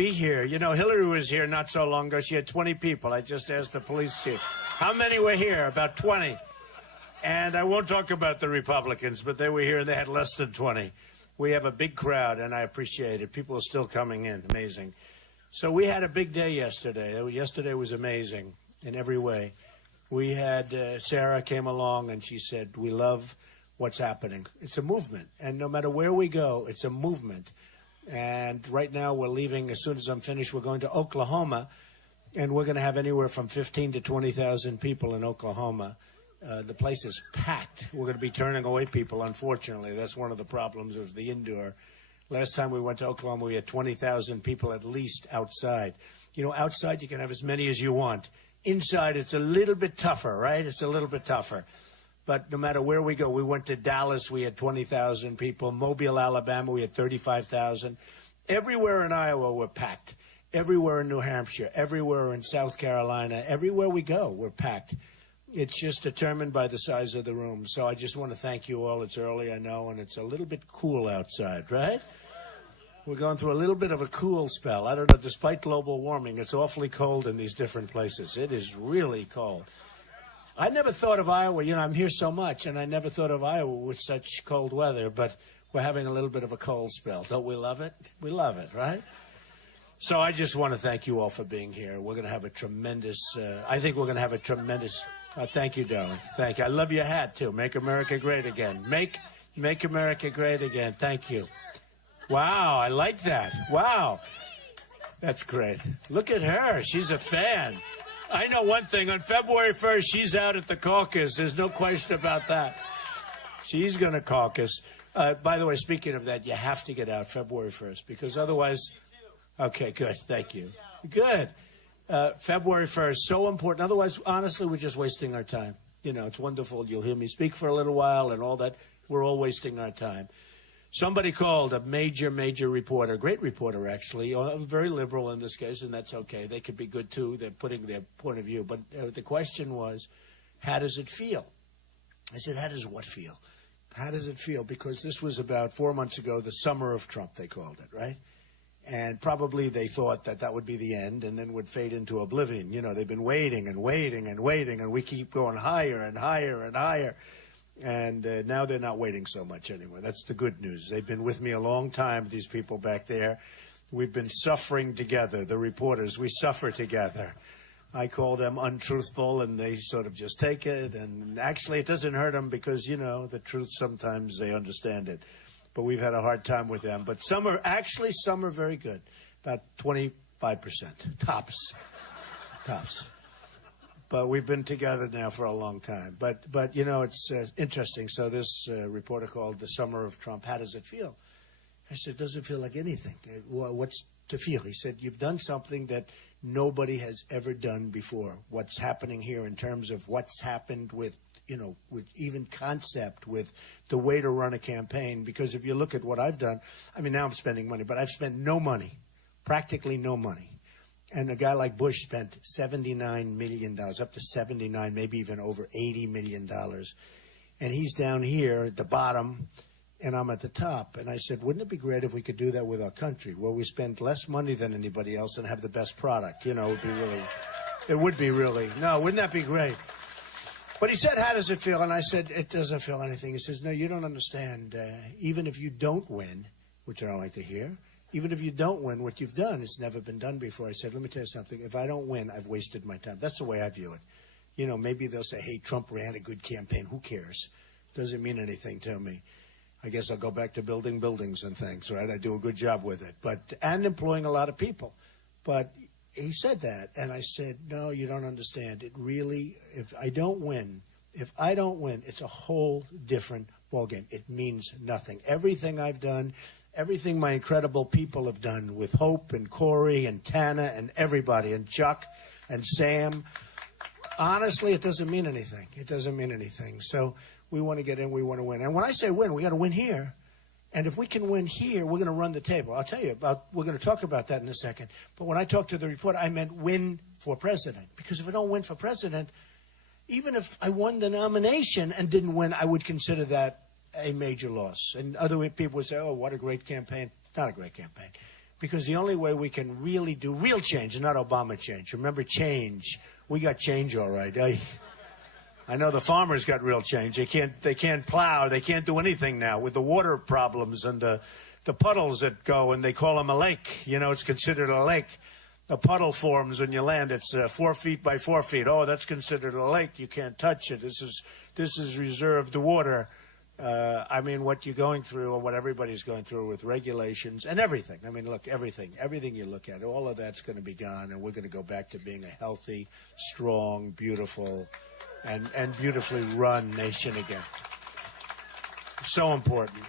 be here. You know, Hillary was here not so long ago. She had 20 people. I just asked the police chief. How many were here? About 20. And I won't talk about the Republicans, but they were here and they had less than 20. We have a big crowd, and I appreciate it. People are still coming in. Amazing. So we had a big day yesterday. Yesterday was amazing in every way. We had Sarah came along, and she said, we love what's happening. It's a movement, and no matter where we go, it's a movement. And right now we're leaving. As soon as I'm finished, we're going to Oklahoma, and we're going to have anywhere from 15 to 20,000 people in Oklahoma. The place is packed. We're going to be turning away people, unfortunately. That's one of the problems of the indoor. Last time we went to Oklahoma, we had 20,000 people at least outside. You know, outside you can have as many as you want. Inside it's a little bit tougher, right? It's a little bit tougher. But no matter where we go, we went to Dallas, we had 20,000 people. Mobile, Alabama, we had 35,000. Everywhere in Iowa, we're packed. Everywhere in New Hampshire, everywhere in South Carolina, everywhere we go, we're packed. It's just determined by the size of the room. So I just want to thank you all. It's early, I know, and it's a little bit cool outside, right? We're going through a little bit of a cool spell. I don't know, despite global warming, it's awfully cold in these different places. It is really cold. I never thought of Iowa, you know, I'm here so much, and I never thought of Iowa with such cold weather, but we're having a little bit of a cold spell. Don't we love it? We love it, right? So I just want to thank you all for being here. We're going to have a tremendous, I think we're going to have a tremendous, thank you, darling. Thank you. I love your hat, too. Make America great again. Make America great again. Thank you. Wow, I like that. Wow. That's great. Look at her. She's a fan. I know one thing. On February 1st, she's out at the caucus. There's no question about that. She's going to caucus. By the way, speaking of that, you have to get out February 1st because otherwise... Okay, good. Thank you. Good. February 1st, so important. Otherwise, honestly, we're just wasting our time. You know, it's wonderful. You'll hear me speak for a little while and all that. We're all wasting our time. Somebody called a major reporter, great reporter, actually, very liberal in this case, and that's okay. They could be good, too. They're putting their point of view. But the question was, how does it feel? I said, how does what feel? How does it feel? Because this was about 4 months ago, the summer of Trump, they called it, right? And probably they thought that that would be the end and then would fade into oblivion. You know, they've been waiting and waiting and waiting, and we keep going higher and higher and higher. And now they're not waiting so much anymore. That's the good news. They've been with me a long time, these people back there. We've been suffering together, the reporters. We suffer together. I call them untruthful, and they sort of just take it. And actually, it doesn't hurt them because, you know, the truth, sometimes they understand it. But we've had a hard time with them. But some are very good, about 25%, tops. But we've been together now for a long time. But you know, it's interesting. So this reporter called the summer of Trump. How does it feel? I said, it doesn't feel like anything. What's to feel? He said, you've done something that nobody has ever done before. What's happening here in terms of what's happened with, you know, with even concept, with the way to run a campaign. Because if you look at what I've done, I mean, now I'm spending money, but I've spent no money, practically no money. And a guy like Bush spent $79 million, up to 79, maybe even over $80 million. And he's down here at the bottom, and I'm at the top. And I said, wouldn't it be great if we could do that with our country, where we spend less money than anybody else and have the best product? You know, it would be really, no, wouldn't that be great? But he said, how does it feel? And I said, it doesn't feel anything. He says, no, you don't understand. Even if you don't win, which I don't like to hear, even if you don't win, what you've done has never been done before. I said, let me tell you something. If I don't win, I've wasted my time. That's the way I view it. You know, maybe they'll say, hey, Trump ran a good campaign. Who cares? Doesn't mean anything to me. I guess I'll go back to building buildings and things, right? I do a good job with it. And employing a lot of people. But he said that, and I said, no, you don't understand. It really, if I don't win, it's a whole different ballgame. It means nothing. Everything I've done, everything my incredible people have done with Hope and Corey and Tana and everybody and Chuck and Sam, honestly, it doesn't mean anything. It doesn't mean anything. So we want to get in, we want to win. And when I say win, we got to win here. And if we can win here, we're going to run the table. I'll tell you we're going to talk about that in a second. But when I talked to the reporter, I ment win for president. Because if I don't win for president, even if I won the nomination and didn't win, I would consider that a major loss. And other people would say, oh, what a great campaign. It's not a great campaign. because the only way we can really do real change, not Obama change. Remember change. We got change all right. I know the farmers got real change. They can't plow. They can't do anything now with the water problems and the puddles that go, and they call them a lake. You know, it's considered a lake. A puddle forms when you land. It's 4 feet by 4 feet. Oh, that's considered a lake. You can't touch it. This is reserved water. I mean, what you're going through, or what everybody's going through with regulations and everything. I mean, look, everything you look at, all of that's going to be gone, and we're going to go back to being a healthy, strong, beautiful, and beautifully run nation again. So important.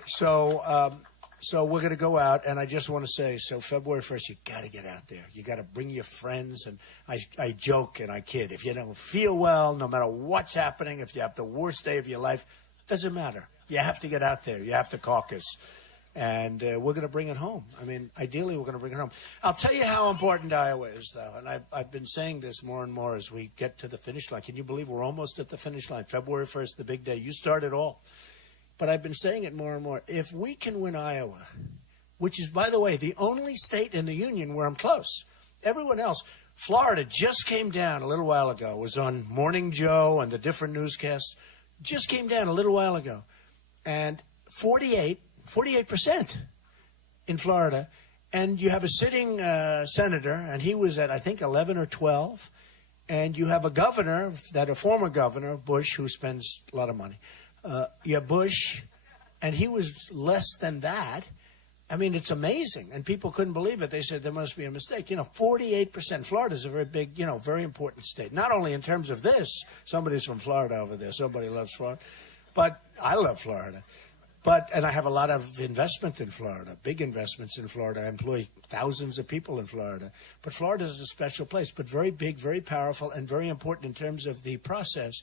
So we're going to go out, and I just want to say, so February 1st, you got to get out there. You got to bring your friends, and I joke and I kid. If you don't feel well, no matter what's happening, if you have the worst day of your life, doesn't matter. You have to get out there. You have to caucus. And we're going to bring it home. I mean, ideally, we're going to bring it home. I'll tell you how important Iowa is, though, and I've been saying this more and more as we get to the finish line. Can you believe we're almost at the finish line? February 1st, the big day. You start it all. But I've been saying it more and more. If we can win Iowa, which is, by the way, the only state in the union where I'm close. Everyone else, Florida just came down a little while ago. It was on Morning Joe and the different newscasts. Just came down a little while ago. And 48% in Florida. And you have a sitting senator, and he was at, I think, 11 or 12. And you have a governor, a former governor, Bush, who spends a lot of money. Bush, and he was less than that. I mean, it's amazing, and people couldn't believe it. They said there must be a mistake. 48%. Florida's a very big, very important state. Not only in terms of this, somebody's from Florida over there. Somebody loves Florida, but I love Florida. And I have a lot of investment in Florida, big investments in Florida. I employ thousands of people in Florida. But Florida is a special place, but very big, very powerful, and very important in terms of the process.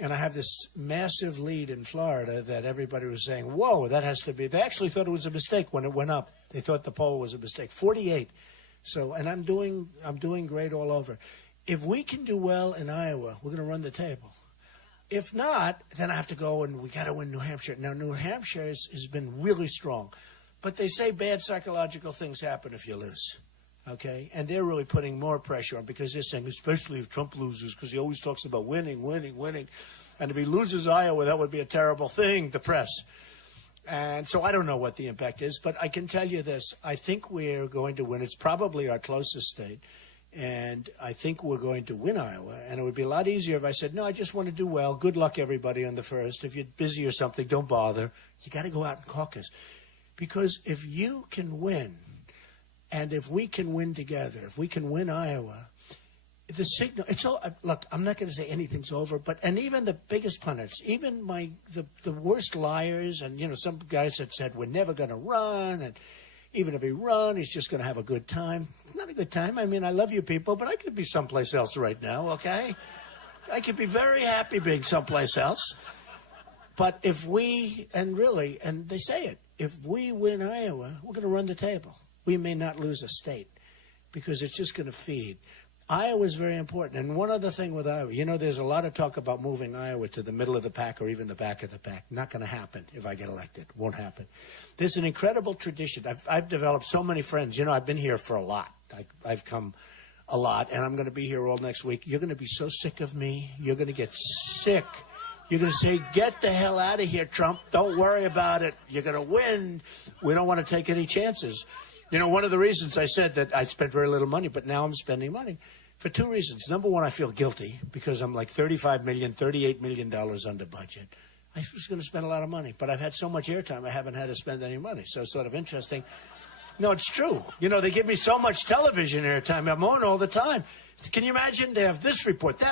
And I have this massive lead in Florida that everybody was saying, whoa, that has to be. They actually thought it was a mistake when it went up. They thought the poll was a mistake. 48. So, and I'm doing great all over. If we can do well in Iowa, we're going to run the table. If not, then I have to go and we got to win New Hampshire. Now, New Hampshire has been really strong. But they say bad psychological things happen if you lose. Okay, and they're really putting more pressure on because they're saying, especially if Trump loses, because he always talks about winning. And if he loses Iowa, that would be a terrible thing, the press. And so I don't know what the impact is, but I can tell you this. I think we're going to win. It's probably our closest state. And I think we're going to win Iowa. And it would be a lot easier if I said, no, I just want to do well. Good luck, everybody, on the first. If you're busy or something, don't bother. You got to go out and caucus. Because if you can win, and if we can win together, if we can win Iowa, the signal, it's all, look, I'm not going to say anything's over, and even the biggest pundits, even the worst liars, and, some guys that said we're never going to run, and even if he run, he's just going to have a good time. Not a good time. I mean, I love you people, but I could be someplace else right now, okay? I could be very happy being someplace else. But if and they say it, if we win Iowa, we're going to run the table. We may not lose a state because it's just going to feed. Iowa is very important. And one other thing with Iowa, there's a lot of talk about moving Iowa to the middle of the pack or even the back of the pack. Not going to happen if I get elected. Won't happen. There's an incredible tradition. I've developed so many friends. I've been here for a lot. I've come a lot, and I'm going to be here all next week. You're going to be so sick of me. You're going to get sick. You're going to say, get the hell out of here, Trump. Don't worry about it. You're going to win. We don't want to take any chances. One of the reasons I said that I spent very little money, but now I'm spending money for two reasons. Number one, I feel guilty because I'm like $35 million, $38 million under budget. I was going to spend a lot of money, but I've had so much airtime, I haven't had to spend any money. So it's sort of interesting. No, it's true. They give me so much television airtime. I'm on all the time. Can you imagine? They have this report,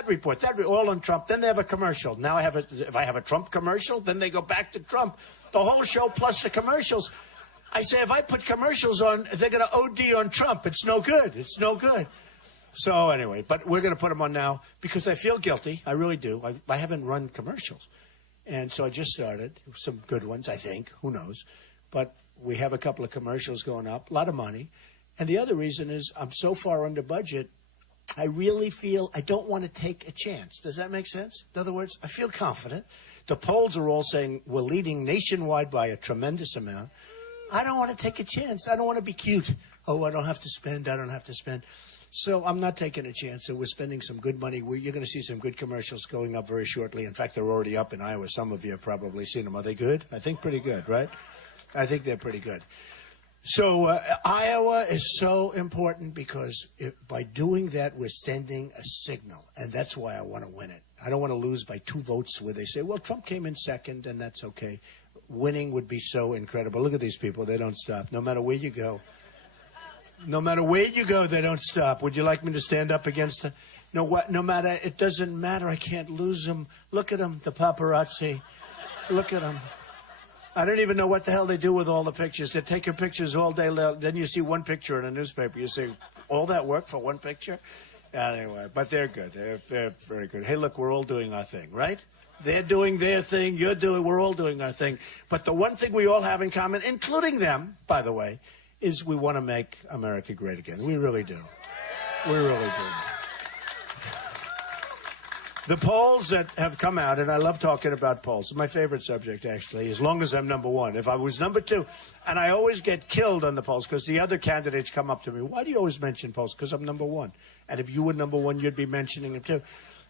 all on Trump. Then they have a commercial. Now if I have a Trump commercial, then they go back to Trump. The whole show plus the commercials. I say, if I put commercials on, they're going to OD on Trump. It's no good. It's no good. So anyway, but we're going to put them on now because I feel guilty. I really do. I haven't run commercials. And so I just started. Some good ones, I think. Who knows? But we have a couple of commercials going up. A lot of money. And the other reason is I'm so far under budget, I really feel I don't want to take a chance. Does that make sense? In other words, I feel confident. The polls are all saying we're leading nationwide by a tremendous amount. I don't want to take a chance. I don't want to be cute. Oh, I don't have to spend. I don't have to spend. So I'm not taking a chance. So we're spending some good money. You're going to see some good commercials going up very shortly. In fact, they're already up in Iowa. Some of you have probably seen them. Are they good? I think pretty good, right? I think they're pretty good. So Iowa is so important because by doing that, we're sending a signal. And that's why I want to win it. I don't want to lose by 2 votes where they say, well, Trump came in second, and that's okay. Winning would be so incredible. Look at these people. They don't stop. No matter where you go. No matter where you go, they don't stop. Would you like me to stand up against them? No matter. It doesn't matter. I can't lose them. Look at them, the paparazzi. Look at them. I don't even know what the hell they do with all the pictures. They're taking pictures all day long. Then you see one picture in a newspaper. You say, all that work for one picture? Anyway, but they're good. They're very good. Hey, look, we're all doing our thing, right? They're doing their thing. We're all doing our thing. But the one thing we all have in common, including them, by the way, is we want to make America great again. We really do. We really do. The polls that have come out, and I love talking about polls. It's my favorite subject, actually, as long as I'm number one. If I was number two, and I always get killed on the polls because the other candidates come up to me. Why do you always mention polls? Because I'm number one. And if you were number one, you'd be mentioning them too.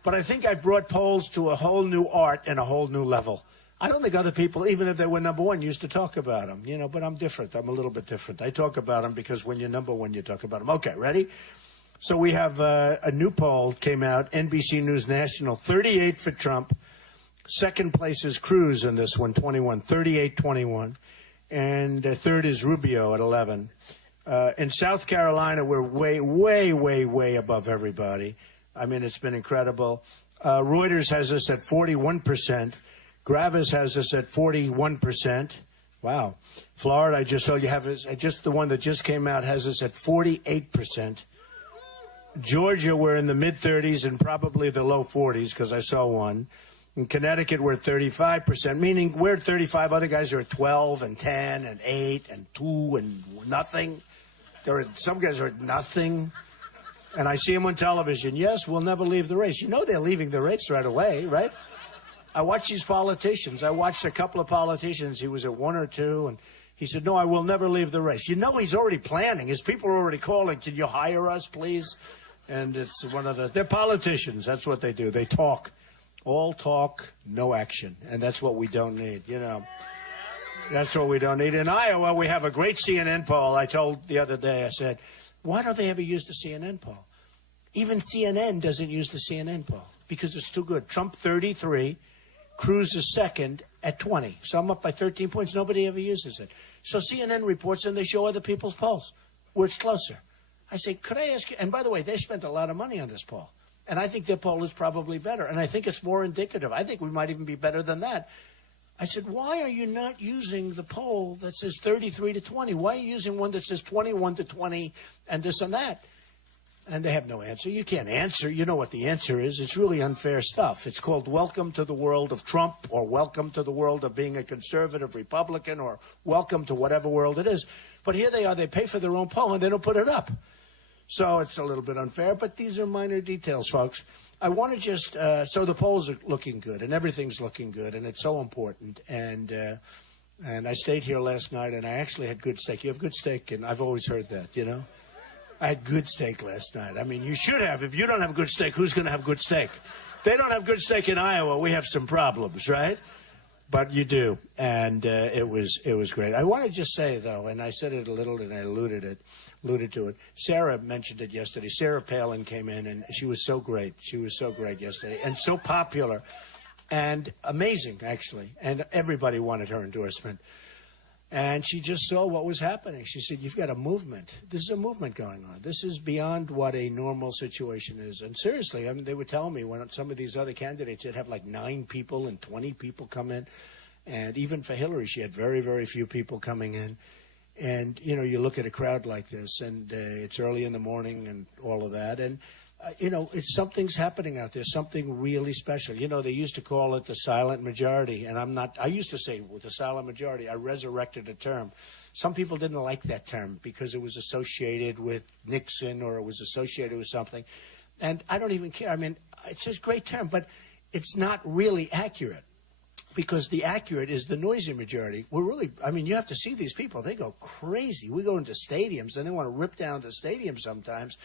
But I think I brought polls to a whole new art and a whole new level. I don't think other people, even if they were number one, used to talk about them, but I'm different. I'm a little bit different. I talk about them because when you're number one, you talk about them. Okay, ready? So we have a new poll came out, NBC News National, 38 for Trump. Second place is Cruz in this one, 21, 38-21. And third is Rubio at 11. In South Carolina, we're way, way, way, way above everybody. I mean, it's been incredible. Reuters has us at 41%. Gravis has us at 41%. Wow. Florida, I just told you, just the one that just came out has us at 48%. Georgia, we're in the mid-30s and probably the low 40s because I saw one. In Connecticut, we're at 35%, meaning we're at 35. Other guys are at 12 and 10 and 8 and 2 and nothing. Some guys are at nothing. And I see them on television. Yes, we'll never leave the race. They're leaving the race right away, right? I watch these politicians. I watched a couple of politicians. He was at 1 or 2, and he said, no, I will never leave the race. He's already planning. His people are already calling. Can you hire us, please? And it's they're politicians. That's what they do. They talk. All talk, no action. And that's what we don't need, That's what we don't need. In Iowa, we have a great CNN poll. I told the other day, I said, why don't they ever use the CNN poll? Even CNN doesn't use the CNN poll because it's too good. Trump 33. Cruz is second at 20. So I'm up by 13 points. Nobody ever uses it. So CNN reports and they show other people's polls where it's closer. I say, could I ask you? And by the way, they spent a lot of money on this poll. And I think their poll is probably better. And I think it's more indicative. I think we might even be better than that. I said, why are you not using the poll that says 33-20? Why are you using one that says 21-20 and this and that? And they have no answer. You can't answer. You know what the answer is. It's really unfair stuff. It's called Welcome to the World of Trump or Welcome to the World of being a conservative Republican or Welcome to whatever world it is. But here they are. They pay for their own poll and they don't put it up. So it's a little bit unfair, but these are minor details, folks. I want to just so the polls are looking good and everything's looking good and it's so important. And I stayed here last night and I actually had good steak. You have good steak, and I've always heard that, I had good steak last night. I mean, you should have. If you don't have good steak, who's going to have good steak? If they don't have good steak in Iowa, we have some problems, right? But you do, and it was great. I want to just say, though, and I said it a little and I alluded to it. Sarah mentioned it yesterday. Sarah Palin came in, and she was so great. She was so great yesterday and so popular and amazing, actually, and everybody wanted her endorsement. And she just saw what was happening. She said, you've got a movement. This is a movement going on. This is beyond what a normal situation is. And seriously, I mean, they were telling me when some of these other candidates, they'd have like 9 people and 20 people come in. And even for Hillary, she had very, very few people coming in. And, you look at a crowd like this, and it's early in the morning and all of that. And, it's something's happening out there, something really special. They used to call it the silent majority, and I used to say with the silent majority, I resurrected a term. Some people didn't like that term because it was associated with Nixon or it was associated with something. And I don't even care. I mean, it's a great term, but it's not really accurate. because the accurate is the noisy majority. We're really, I mean, you have to see these people. They go crazy. We go into stadiums, and they want to rip down the stadium sometimes.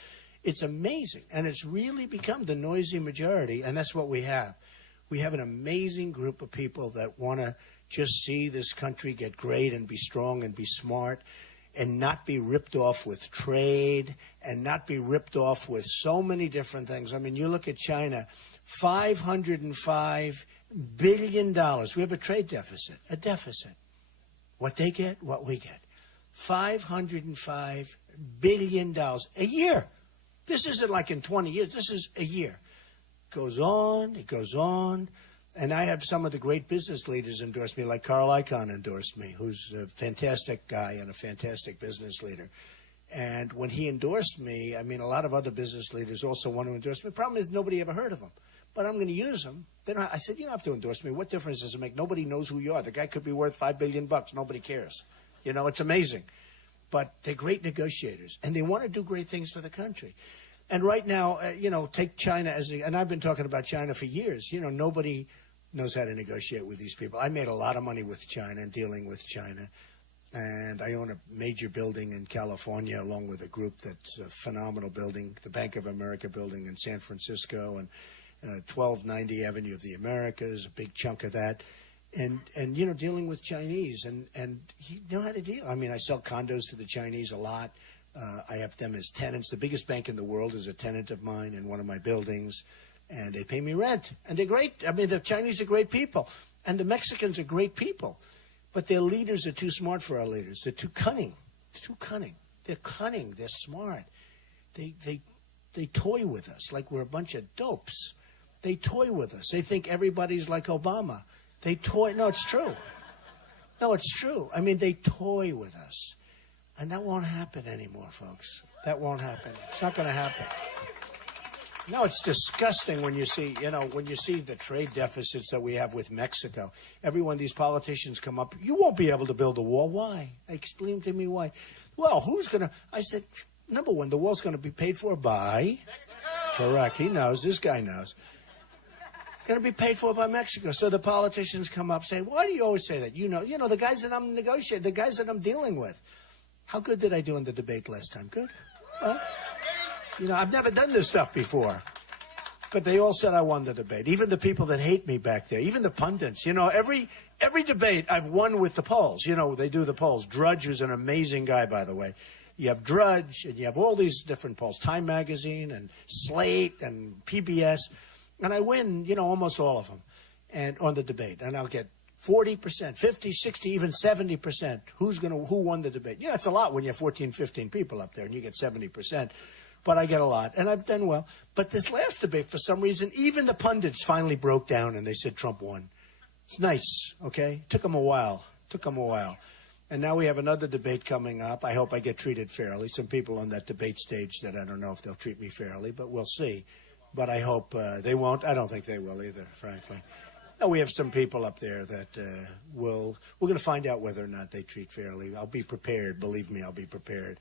It's amazing, and it's really become the noisy majority, and that's what we have. We have an amazing group of people that want to just see this country get great and be strong and be smart and not be ripped off with trade and not be ripped off with so many different things. I mean, you look at China, $505 billion. We have a trade deficit, a deficit. What they get, what we get. $505 billion a year. This isn't like in 20 years. This is a year. It goes on. And I have some of the great business leaders endorse me, like Carl Icahn endorsed me, who's a fantastic guy and a fantastic business leader. And when he endorsed me, I mean, a lot of other business leaders also want to endorse me. The problem is nobody ever heard of him. But I'm going to use them. I said, you don't have to endorse me. What difference does it make? Nobody knows who you are. The guy could be worth $5 billion. Nobody cares. You know, it's amazing. But they're great negotiators, and they want to do great things for the country. And right now, take China and I've been talking about China for years. Nobody knows how to negotiate with these people. I made a lot of money with China and dealing with China. And I own a major building in California along with a group that's a phenomenal building, the Bank of America building in San Francisco, and 1290 Avenue of the Americas, a big chunk of that. And dealing with Chinese. And you know how to deal. I mean, I sell condos to the Chinese a lot. I have them as tenants. The biggest bank in the world is a tenant of mine in one of my buildings. And they pay me rent. And they're great. I mean, the Chinese are great people. And the Mexicans are great people. But their leaders are too smart for our leaders. They're too cunning. Too cunning. They're cunning. They're smart. They toy with us like we're a bunch of dopes. They toy with us. They think everybody's like Obama. They toy. No, it's true. No, it's true. I mean, they toy with us. And that won't happen anymore, folks. That won't happen. It's not going to happen. No, it's disgusting when you see, the trade deficits that we have with Mexico. Every one of these politicians come up, you won't be able to build a wall. Why? Explain to me why. Well, who's going to? I said, number one, the wall's going to be paid for by Mexico. Correct. He knows. This guy knows. It's going to be paid for by Mexico. So the politicians come up and say, why do you always say that? The guys that I'm negotiating, the guys that I'm dealing with. How good did I do in the debate last time? Good? Well, I've never done this stuff before. But they all said I won the debate. Even the people that hate me back there. Even the pundits. Every debate I've won with the polls. They do the polls. Drudge, who's an amazing guy, by the way. You have Drudge, and you have all these different polls. Time Magazine, and Slate, and PBS. And I win, almost all of them. And on the debate. And I'll get 40%, 50, 60, even 70%. Who won the debate? It's a lot when you have 14, 15 people up there, and you get 70%. But I get a lot, and I've done well. But this last debate, for some reason, even the pundits finally broke down, and they said Trump won. It's nice, okay? Took them a while. And now we have another debate coming up. I hope I get treated fairly. Some people on that debate stage that I don't know if they'll treat me fairly, but we'll see. But I hope they won't. I don't think they will either, frankly. No, we have some people up there that we're going to find out whether or not they treat fairly. I'll be prepared. Believe me, I'll be prepared.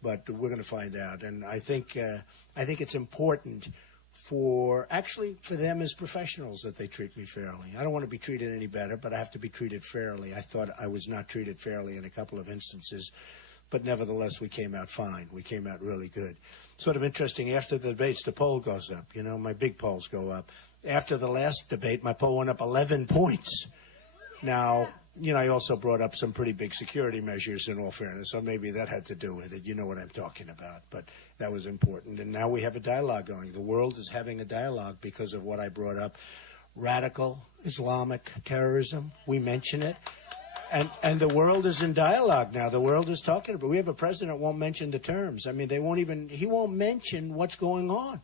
But we're going to find out. And I think it's important for them as professionals that they treat me fairly. I don't want to be treated any better, but I have to be treated fairly. I thought I was not treated fairly in a couple of instances. But nevertheless, we came out fine. We came out really good. Sort of interesting, after the debates, the poll goes up. My big polls go up. After the last debate, my poll went up 11 points. Now, I also brought up some pretty big security measures, in all fairness, so maybe that had to do with it. You know what I'm talking about, but that was important. And now we have a dialogue going. The world is having a dialogue because of what I brought up. Radical Islamic terrorism, we mention it. And the world is in dialogue now. The world is talking about it. We have a president who won't mention the terms. I mean, he won't mention what's going on.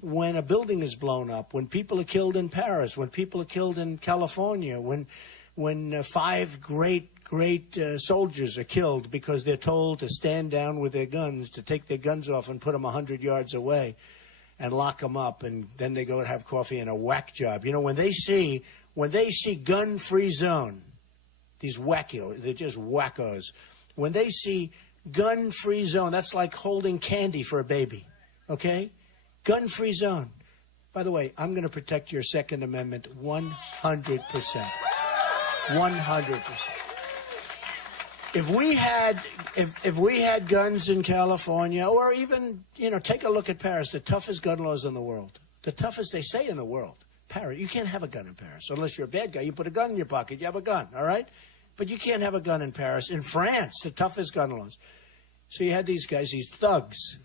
When a building is blown up, when people are killed in Paris, when people are killed in California, when 5 great soldiers are killed because they're told to stand down with their guns, to take their guns off and put them 100 yards away and lock them up, and then they go and have coffee in a whack job. When they see gun-free zone, these wackos, they're just wackos. When they see gun-free zone, that's like holding candy for a baby, okay? Gun-free zone. By the way, I'm going to protect your Second Amendment 100%. 100%. If we had guns in California, or even, take a look at Paris, the toughest gun laws in the world, the toughest they say in the world. Paris, you can't have a gun in Paris unless you're a bad guy. You put a gun in your pocket, you have a gun, all right? But you can't have a gun in Paris. In France, the toughest gun laws. So you had these guys, these thugs.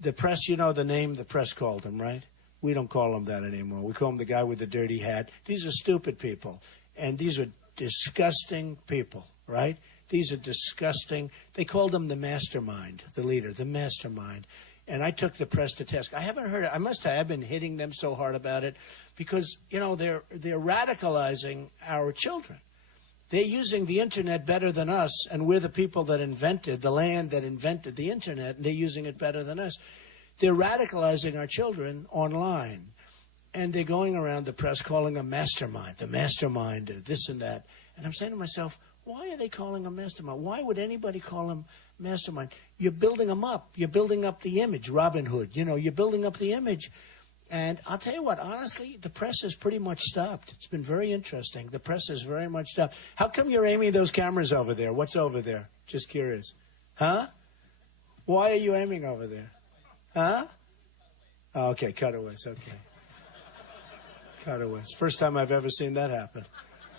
The press, the name the press called them, right? We don't call them that anymore. We call them the guy with the dirty hat. These are stupid people. And these are disgusting people, right? These are disgusting. They called him the mastermind, the leader, the mastermind. And I took the press to task. I haven't heard it. I must have. I've been hitting them so hard about it because, they're radicalizing our children. They're using the internet better than us, and we're the people that invented, the land that invented the internet, and they're using it better than us. They're radicalizing our children online. And they're going around the press calling them mastermind, the mastermind, this and that. And I'm saying to myself, why are they calling him mastermind? Why would anybody call him mastermind? You're building them up. You're building up the image, Robin Hood. You're building up the image. And I'll tell you what, honestly, the press has pretty much stopped. It's been very interesting. The press has very much stopped. How come you're aiming those cameras over there? What's over there? Just curious. Huh? Why are you aiming over there? Huh? Oh, okay, cutaways, okay. Cutaways. First time I've ever seen that happen.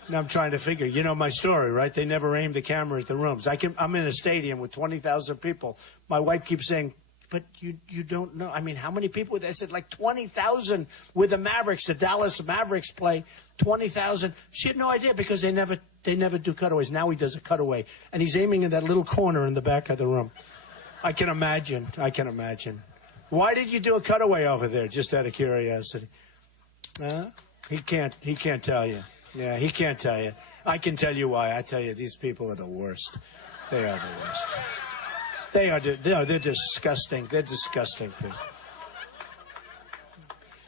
Now I'm trying to figure. You know my story, right? They never aimed the camera at the rooms. I'm in a stadium with 20,000 people. My wife keeps saying, but you don't know. I mean, how many people? I said like 20,000 with the Mavericks. The Dallas Mavericks play 20,000. She had no idea because they never do cutaways. Now he does a cutaway, and he's aiming in that little corner in the back of the room. I can imagine. Why did you do a cutaway over there? Just out of curiosity. He can't tell you. Yeah, he can't tell you. I can tell you why. I tell you, these people are the worst. They are the worst. They're disgusting. They're disgusting people.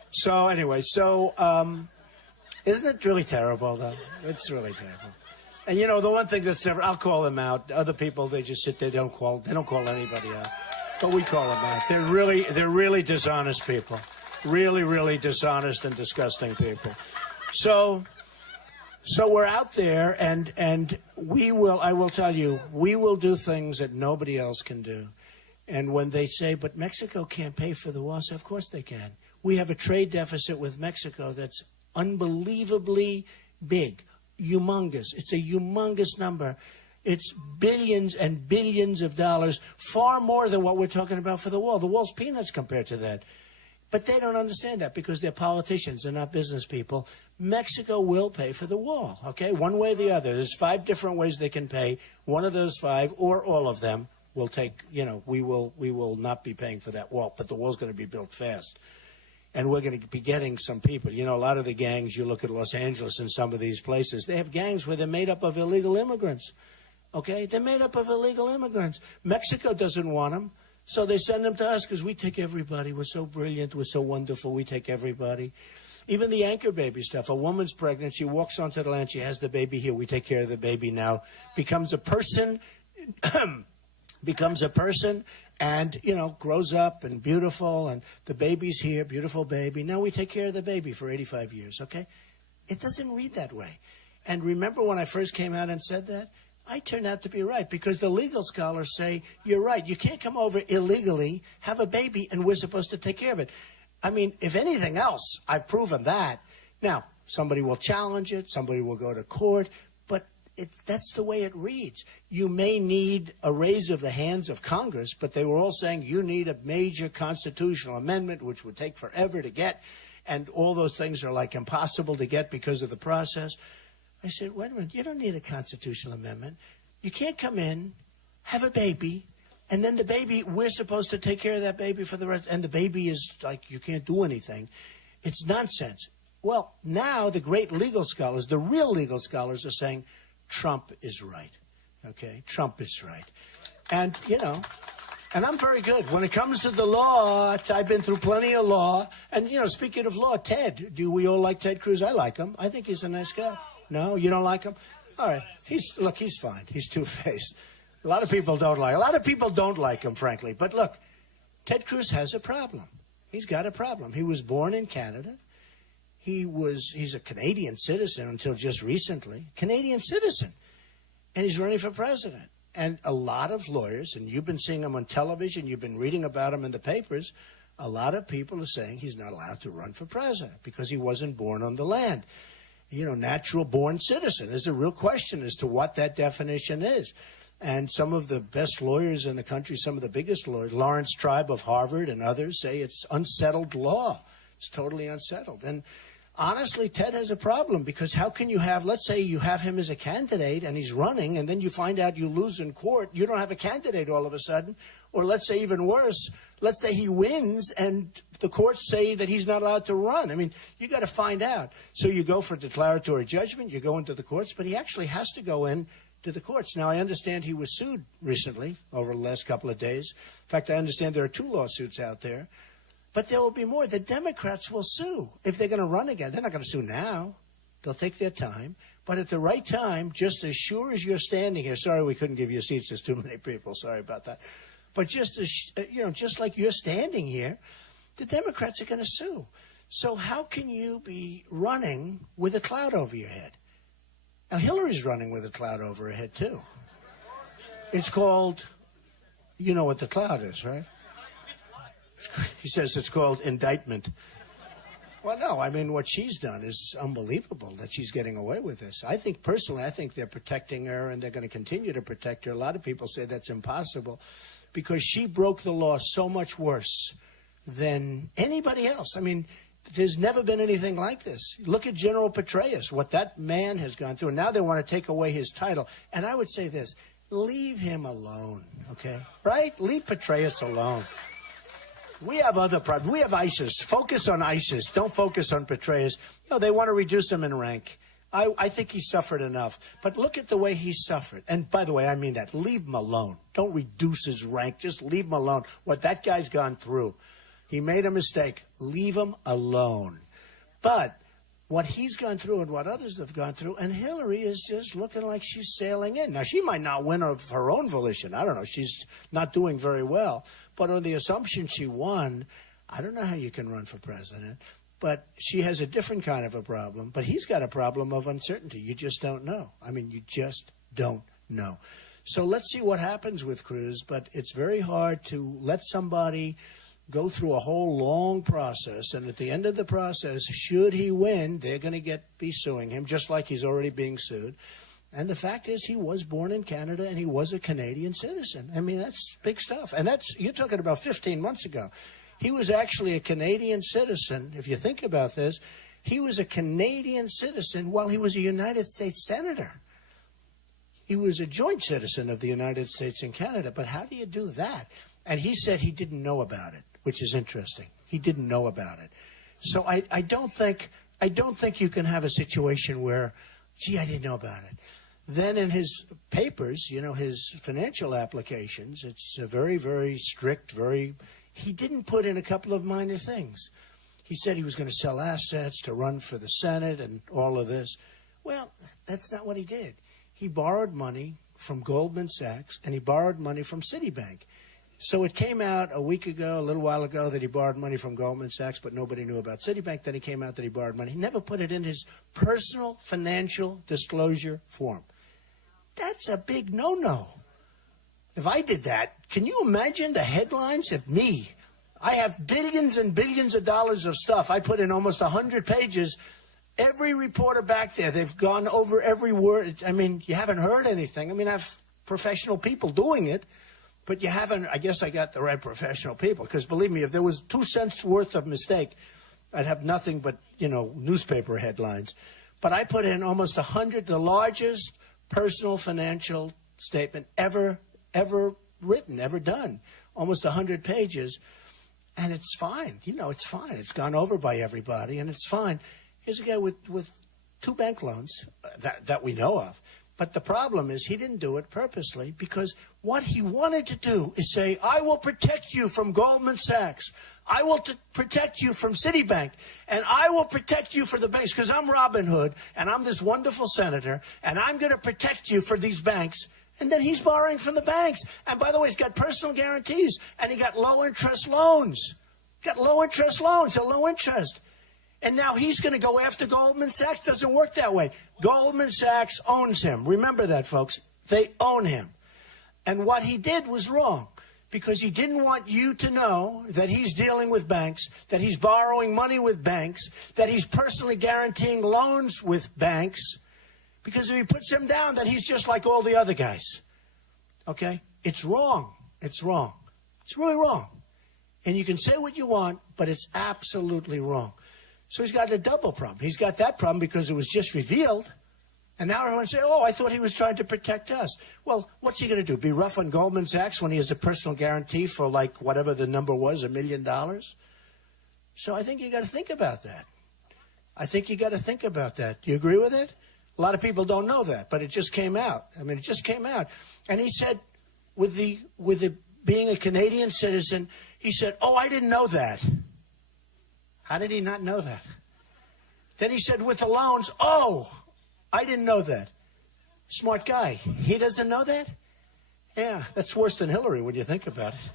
So anyway, isn't it really terrible, though? It's really terrible. And the one thing that's never, I'll call them out. Other people, they just sit there, they don't call anybody out. But we call them out. They're really dishonest people. Really, really dishonest and disgusting people. So we're out there, and I will tell you, we will do things that nobody else can do. And when they say, but Mexico can't pay for the wall, so of course they can. We have a trade deficit with Mexico that's unbelievably big, humongous. It's a humongous number. It's billions and billions of dollars, far more than what we're talking about for the wall. The wall's peanuts compared to that. But they don't understand that because they're politicians. They're not business people. Mexico will pay for the wall, okay? One way or the other. There's 5 different ways they can pay. One of those 5, or all of them, will take, we will not be paying for that wall. But the wall's going to be built fast. And we're going to be getting some people. A lot of the gangs, you look at Los Angeles and some of these places, they have gangs where they're made up of illegal immigrants, okay? They're made up of illegal immigrants. Mexico doesn't want them. So they send them to us because we take everybody. We're so brilliant. We're so wonderful. We take everybody. Even the anchor baby stuff. A woman's pregnant. She walks onto the land. She has the baby here. We take care of the baby now. Becomes a person. And, grows up and beautiful. And the baby's here. Beautiful baby. Now we take care of the baby for 85 years, okay? It doesn't read that way. And remember when I first came out and said that? I turned out to be right because the legal scholars say, you're right. You can't come over illegally, have a baby, and we're supposed to take care of it. I mean, if anything else, I've proven that. Now, somebody will challenge it. Somebody will go to court. But that's the way it reads. You may need a raise of the hands of Congress, but they were all saying you need a major constitutional amendment, which would take forever to get. And all those things are like impossible to get because of the process. I said, wait a minute, you don't need a constitutional amendment. You can't come in, have a baby, and then the baby, we're supposed to take care of that baby for the rest, and the baby is like, you can't do anything. It's nonsense. Well, now the great legal scholars, the real legal scholars are saying, Trump is right, okay? Trump is right. And, and I'm very good. When it comes to the law, I've been through plenty of law. And, speaking of law, Ted, do we all like Ted Cruz? I like him. I think he's a nice guy. No, you don't like him? All right. He's fine. He's two-faced. A lot of people don't like him, frankly. But look, Ted Cruz has a problem. He's got a problem. He was born in Canada. He's a Canadian citizen until just recently. Canadian citizen. And he's running for president. And a lot of lawyers, and you've been seeing him on television, you've been reading about him in the papers, a lot of people are saying he's not allowed to run for president because he wasn't born on the land. You know, natural born citizen. There's a real question as to what that definition is. And some of the best lawyers in the country, some of the biggest lawyers, Lawrence Tribe of Harvard and others, say it's unsettled law. It's totally unsettled. And honestly, Ted has a problem because how can you have, let's say you have him as a candidate and he's running and then you find out you lose in court, you don't have a candidate all of a sudden. Or let's say even worse, let's say he wins and the courts say that he's not allowed to run. I mean, you got to find out. So you go for declaratory judgment, you go into the courts, but he actually has to go in to the courts. Now, I understand he was sued recently over the last couple of days. In fact, I understand there are 2 lawsuits out there. But there will be more. The Democrats will sue if they're going to run again. They're not going to sue now. They'll take their time. But at the right time, just as sure as you're standing here, sorry we couldn't give you seats, there's too many people, sorry about that. But just as, just like you're standing here, the Democrats are going to sue. So how can you be running with a cloud over your head? Now, Hillary's running with a cloud over her head, too. It's called, you know what the cloud is, right? He says it's called indictment. Well, no, I mean, what she's done is unbelievable that she's getting away with this. I think, personally, I think they're protecting her and they're going to continue to protect her. A lot of people say that's impossible because she broke the law so much worse than anybody else. I mean, there's never been anything like this. Look at General Petraeus, what that man has gone through. And now they want to take away his title. And I would say this, leave him alone, okay? Right? Leave Petraeus alone. We have other problems. We have ISIS. Focus on ISIS. Don't focus on Petraeus. No, they want to reduce him in rank. I think he suffered enough. But look at the way he suffered. And by the way, I mean that. Leave him alone. Don't reduce his rank. Just leave him alone. What that guy's gone through. He made a mistake. Leave him alone. But what he's gone through and what others have gone through, and Hillary is just looking like she's sailing in. Now, she might not win of her own volition. I don't know. She's not doing very well. But on the assumption she won, I don't know how you can run for president. But she has a different kind of a problem. But he's got a problem of uncertainty. You just don't know. I mean, you just don't know. So let's see what happens with Cruz. But it's very hard to let somebody go through a whole long process, and at the end of the process, should he win, they're going to be suing him, just like he's already being sued. And the fact is, he was born in Canada, and he was a Canadian citizen. I mean, that's big stuff. And you're talking about 15 months ago. He was actually a Canadian citizen. If you think about this, he was a Canadian citizen while he was a United States senator. He was a joint citizen of the United States and Canada. But how do you do that? And he said he didn't know about it, which is interesting. He didn't know about it. So I don't think you can have a situation where, gee, I didn't know about it. Then in his papers, his financial applications, it's a very, very strict, he didn't put in a couple of minor things. He said he was going to sell assets to run for the Senate and all of this. Well, that's not what he did. He borrowed money from Goldman Sachs and he borrowed money from Citibank. So it came out a little while ago, that he borrowed money from Goldman Sachs, but nobody knew about Citibank. Then he came out that he borrowed money. He never put it in his personal financial disclosure form. That's a big no-no. If I did that, can you imagine the headlines of me? I have billions and billions of dollars of stuff. I put in almost 100 pages. Every reporter back there, they've gone over every word. I mean, you haven't heard anything. I mean, I have professional people doing it. But you haven't, I guess I got the right professional people. Because believe me, if there was 2 cents worth of mistake, I'd have nothing but, newspaper headlines. But I put in almost 100, the largest personal financial statement ever written, ever done. Almost 100 pages. And it's fine. It's fine. It's gone over by everybody, and it's fine. Here's a guy with 2 bank loans that we know of. But the problem is he didn't do it purposely, because what he wanted to do is say, I will protect you from Goldman Sachs. I will protect you from Citibank. And I will protect you for the banks, because I'm Robin Hood and I'm this wonderful senator and I'm going to protect you for these banks. And then he's borrowing from the banks. And by the way, he's got personal guarantees and he got low interest loans. So low interest. And now he's going to go after Goldman Sachs. Doesn't work that way. Goldman Sachs owns him. Remember that, folks. They own him. And what he did was wrong, because he didn't want you to know that he's dealing with banks, that he's borrowing money with banks, that he's personally guaranteeing loans with banks, because if he puts him down, then he's just like all the other guys. Okay? It's wrong. It's wrong. It's really wrong. And you can say what you want, but it's absolutely wrong. So he's got a double problem. He's got that problem because it was just revealed. And now everyone say, oh, I thought he was trying to protect us. Well, what's he going to do? Be rough on Goldman Sachs when he has a personal guarantee for like whatever the number was, $1 million? So I think you got to think about that. I think you got to think about that. Do you agree with it? A lot of people don't know that, but it just came out. I mean, it just came out. And he said, with the being a Canadian citizen, he said, oh, I didn't know that. How did he not know that? Then he said, with the loans, oh, I didn't know that. Smart guy. He doesn't know that? Yeah, that's worse than Hillary when you think about it.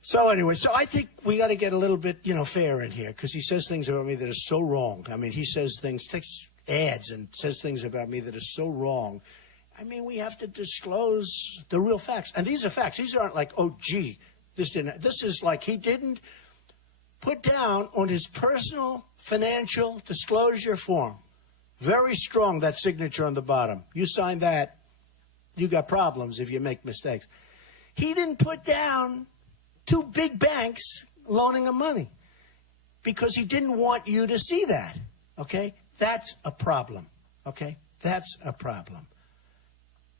So anyway, so I think we got to get a little bit, fair in here, because he says things about me that are so wrong. I mean, he says things, takes ads and says things about me that are so wrong. I mean, we have to disclose the real facts. And these are facts. These aren't like, oh, gee, this didn't. This is like he didn't put down on his personal financial disclosure form. Very strong, that signature on the bottom. You sign that, you got problems if you make mistakes. He didn't put down 2 big banks loaning him money because he didn't want you to see that, okay? That's a problem, okay? That's a problem.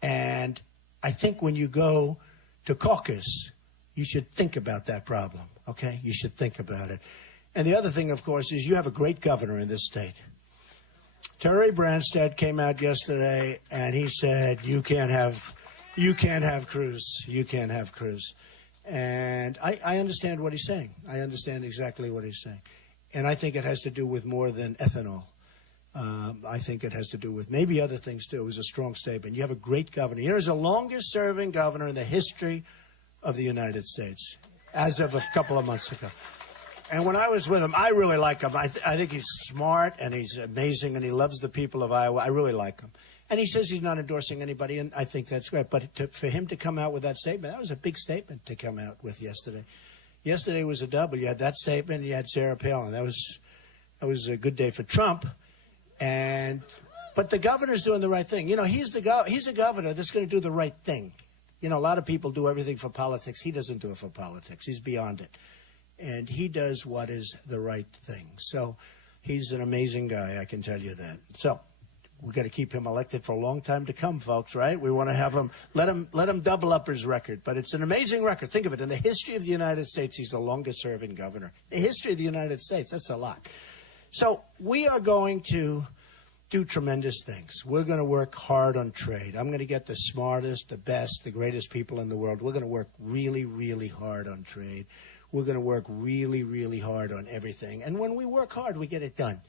And I think when you go to caucus, you should think about that problem, okay? You should think about it. And the other thing, of course, is you have a great governor in this state. Terry Branstad came out yesterday and he said, you can't have Cruz. You can't have Cruz. And I understand what he's saying. I understand exactly what he's saying. And I think it has to do with more than ethanol. I think it has to do with maybe other things, too. It was a strong statement. You have a great governor. Here's the longest-serving governor in the history of the United States, as of a couple of months ago. And when I was with him, I really like him. I think he's smart, and he's amazing, and he loves the people of Iowa. I really like him. And he says he's not endorsing anybody, and I think that's great. But for him to come out with that statement, that was a big statement to come out with yesterday. Yesterday was a double. You had that statement, and you had Sarah Palin. That was a good day for Trump. But the governor's doing the right thing. He's a governor that's going to do the right thing. A lot of people do everything for politics. He doesn't do it for politics. He's beyond it. And he does what is the right thing. So he's an amazing guy, I can tell you that. So we've got to keep him elected for a long time to come, folks, right? We want to have him, let him double up his record. But it's an amazing record. Think of it. In the history of the United States, he's the longest-serving governor. The history of the United States, that's a lot. So we are going to do tremendous things. We're going to work hard on trade. I'm going to get the smartest, the best, the greatest people in the world. We're going to work really, really hard on trade. We're going to work really, really hard on everything. And when we work hard, we get it done.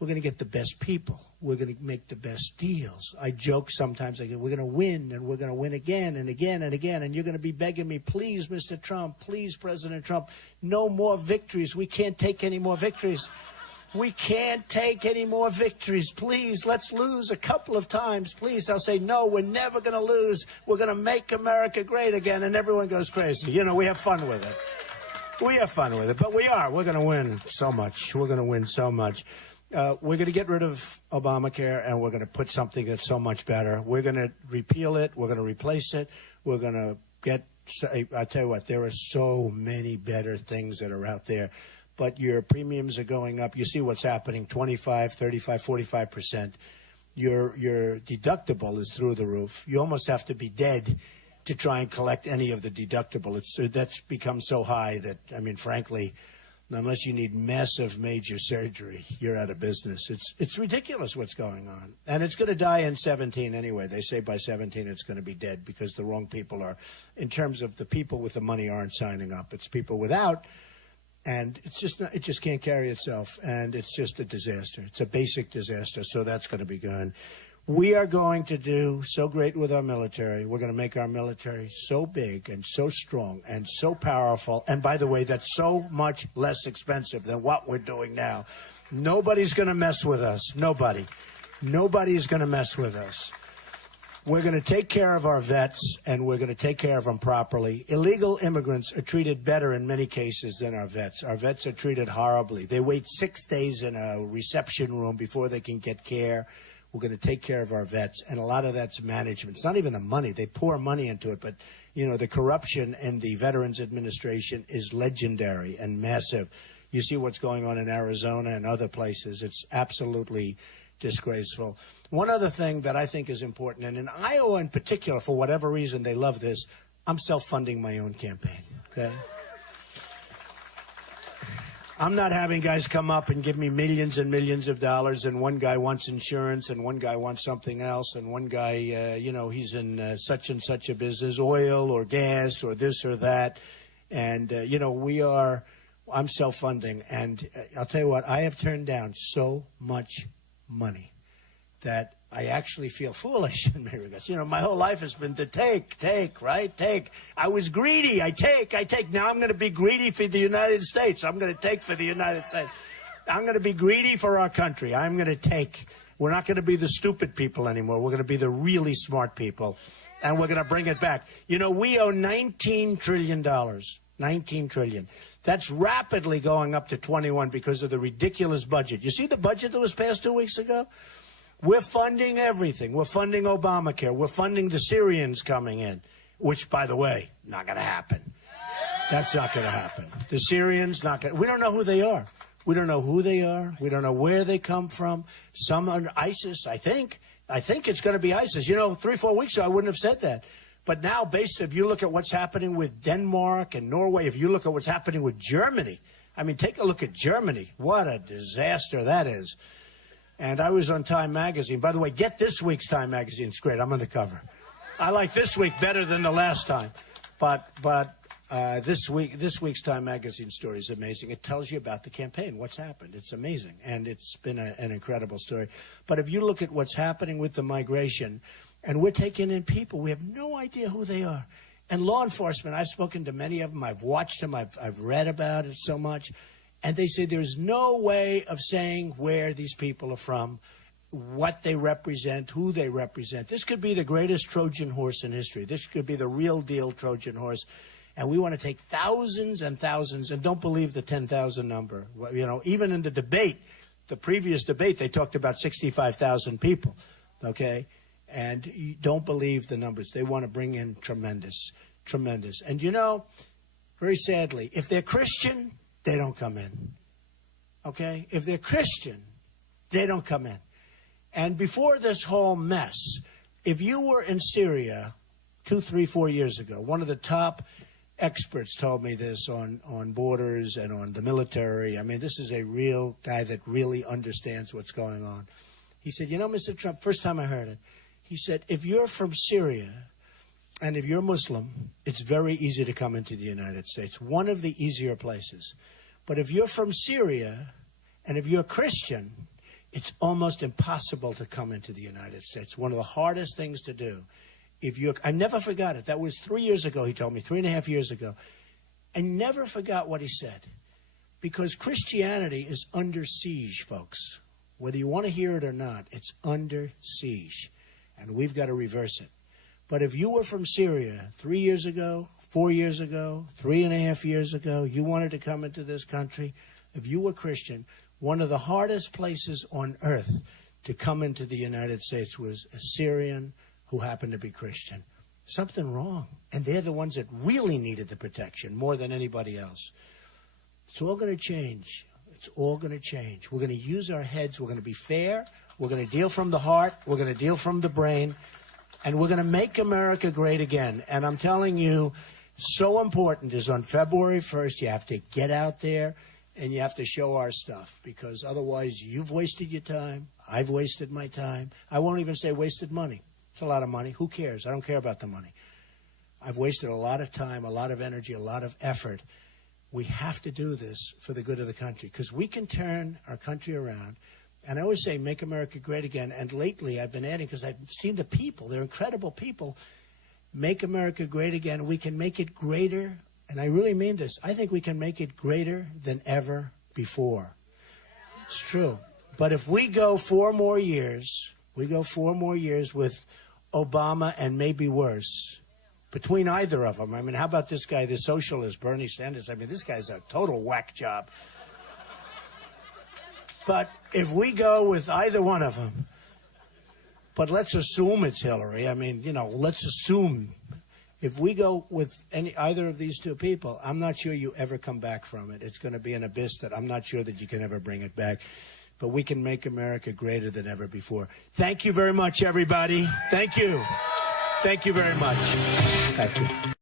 We're going to get the best people. We're going to make the best deals. I joke sometimes, we're going to win, and we're going to win again and again and again. And you're going to be begging me, please, Mr. Trump, please, President Trump, no more victories. We can't take any more victories. We can't take any more victories. Please, let's lose a couple of times. Please, I'll say, no, we're never going to lose. We're going to make America great again. And everyone goes crazy. We have fun with it. We have fun with it. But we are. We're going to win so much. We're going to win so much. We're going to get rid of Obamacare, and we're going to put something that's so much better. We're going to repeal it. We're going to replace it. We're going to get – I tell you what, there are so many better things that are out there. But your premiums are going up. You see what's happening, 25, 35, 45%. Your deductible is through the roof. You almost have to be dead to try and collect any of the deductible. That's become so high that, frankly, unless you need massive major surgery, you're out of business. It's ridiculous what's going on. And it's going to die in 17 anyway. They say by 17 it's going to be dead because the wrong people are, in terms of the people with the money aren't signing up. It's people without. And it's just not, it just can't carry itself, and it's just a disaster. It's a basic disaster, so that's going to be gone. We are going to do so great with our military. We're going to make our military so big and so strong and so powerful. And by the way, that's so much less expensive than what we're doing now. Nobody's going to mess with us. Nobody. Nobody's going to mess with us. We're going to take care of our vets, and we're going to take care of them properly. Illegal immigrants are treated better in many cases than our vets. Our vets are treated horribly. They wait 6 days in a reception room before they can get care. We're going to take care of our vets, and a lot of that's management. It's not even the money. They pour money into it, but, you know, the corruption in the Veterans Administration is legendary and massive. You see what's going on in Arizona and other places. It's absolutely disgraceful. One other thing that I think is important, and in Iowa in particular, for whatever reason they love this, I'm self-funding my own campaign, okay? I'm not having guys come up and give me millions and millions of dollars, and one guy wants insurance, and one guy wants something else, and one guy, you know, he's in such and such a business, oil or gas or this or that. And, you know, I'm self-funding. And I'll tell you what, I have turned down so much money that I actually feel foolish in many regards. You know, my whole life has been to take, right? Take. I was greedy. I take. Now I'm going to be greedy for the United States. I'm going to take for the United States. I'm going to be greedy for our country. I'm going to take. We're not going to be the stupid people anymore. We're going to be the really smart people, and we're going to bring it back. You know, we owe $19 trillion. $19 trillion. That's rapidly going up to 21 because of the ridiculous budget. You see the budget that was passed 2 weeks ago? We're funding everything. We're funding Obamacare. We're funding the Syrians coming in, which, by the way, not going to happen. That's not going to happen. The Syrians, not going to. We don't know who they are. We don't know who they are. We don't know where they come from. Some are ISIS, I think. I think it's going to be ISIS. You know, 3-4 weeks ago, I wouldn't have said that. But now, if you look at what's happening with Denmark and Norway, if you look at what's happening with Germany, I mean, take a look at Germany. What a disaster that is. And I was on Time Magazine. By the way, get this week's Time Magazine. It's great. I'm on the cover. I like this week better than the last time. But this week's Time Magazine story is amazing. It tells you about the campaign, what's happened. It's amazing. And it's been an incredible story. But if you look at what's happening with the migration, and we're taking in people, we have no idea who they are. And law enforcement, I've spoken to many of them. I've watched them. I've read about it so much. And they say there's no way of saying where these people are from, what they represent, who they represent. This could be the greatest Trojan horse in history. This could be the real deal Trojan horse. And we want to take thousands and thousands, and don't believe the 10,000 number. You know, even in the debate, the previous debate, they talked about 65,000 people, okay? And you don't believe the numbers. They want to bring in tremendous. And, you know, very sadly, if they're Christian, they don't come in, okay? If they're Christian, they don't come in. And before this whole mess, if you were in Syria 2, 3, 4 years ago, one of the top experts told me this on borders and on the military. I mean, this is a real guy that really understands what's going on. He said, you know, Mr. Trump, first time I heard it, he said, if you're from Syria and if you're Muslim, it's very easy to come into the United States, one of the easier places. But if you're from Syria and if you're Christian, it's almost impossible to come into the United States. One of the hardest things to do. I never forgot it. That was 3 years ago, he told me, 3.5 years ago. I never forgot what he said. Because Christianity is under siege, folks. Whether you want to hear it or not, it's under siege. And we've got to reverse it. But if you were from Syria 3 years ago, 4 years ago, 3.5 years ago, you wanted to come into this country, if you were Christian, one of the hardest places on earth to come into the United States was a Syrian who happened to be Christian. Something wrong. And they're the ones that really needed the protection more than anybody else. It's all going to change. It's all going to change. We're going to use our heads. We're going to be fair. We're going to deal from the heart. We're going to deal from the brain. And we're going to make America great again. And I'm telling you, so important is on February 1st, you have to get out there and you have to show our stuff. Because otherwise, you've wasted your time. I've wasted my time. I won't even say wasted money. It's a lot of money. Who cares? I don't care about the money. I've wasted a lot of time, a lot of energy, a lot of effort. We have to do this for the good of the country because we can turn our country around And I always say, make America great again. And lately, I've been adding, because I've seen the people. They're incredible people. Make America great again. We can make it greater. And I really mean this. I think we can make it greater than ever before. It's true. But if we go 4 more years, with Obama and maybe worse, between either of them. I mean, how about this guy, the socialist, Bernie Sanders? I mean, this guy's a total whack job. But if we go with either one of them, but let's assume it's Hillary. I mean, you know, let's assume if we go with either of these two people, I'm not sure you ever come back from it. It's going to be an abyss that I'm not sure that you can ever bring it back. But we can make America greater than ever before. Thank you very much, everybody. Thank you. Thank you very much. Thank you.